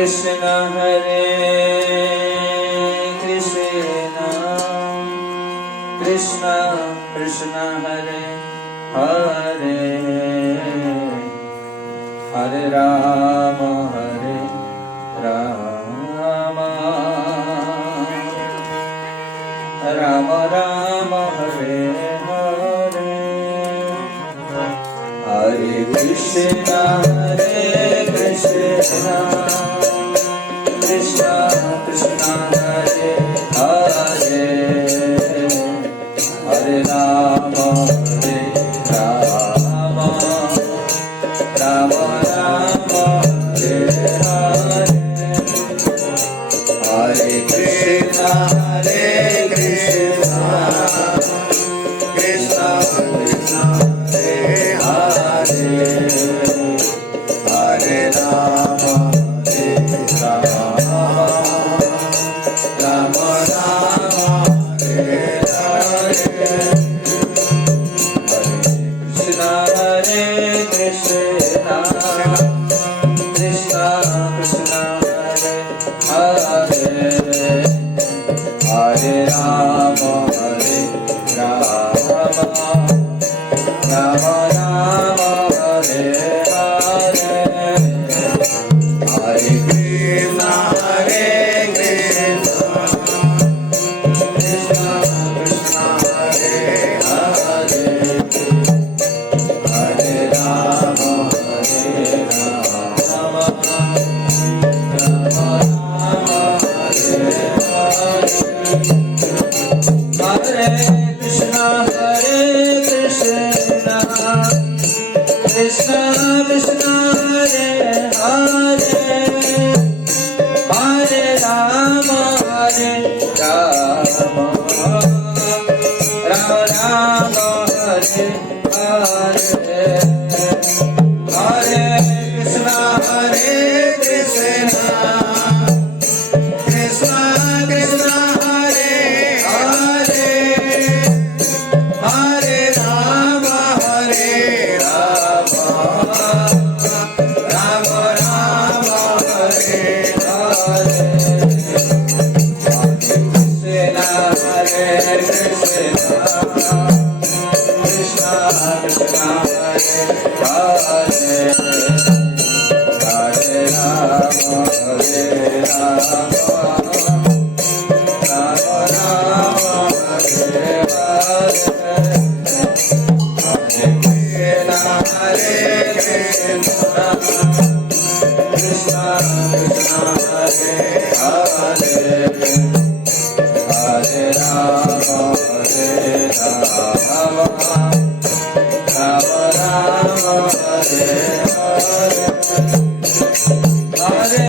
Krishna Hare Krishna Krishna Krishna Hare Hare Hare Rama Hare Rama Rama Rama Hare Hare Hare Krishna Hare Krishna Krishna Krishna Hare Hare Hare Rama Hare Rama Rama Rama Hare Hare Hare Krishna Hare Krishna Krishna Krishna Hare Hare Hare Rama Hare Rama Rama Rama Hare Hare Hare Krishna Krishna Krishna Hare Hare Hare Rama Hare Rama Rama Rama Hare Hare Hare Krishna Hare Krishna Krishna Krishna Hare Hare Hare Rama Hare Rama Rama Rama Hare Hare Hare Krishna Hare Krishna Krishna Krishna Hare Hare Hare Rama Hare Rama Rama Rama Hare Hare Hare Krishna Hare Krishna Krishna Krishna Hare Hare Hare Rama Hare Rama Rama Rama Hare Hare Hare Krishna Krishna Krishna Hare Hare Hare Rama Hare Rama Rama Rama Hare Hare Hare Krishna Krishna Krishna Hare Hare Hare Rama Hare Rama Rama Rama Hare Hare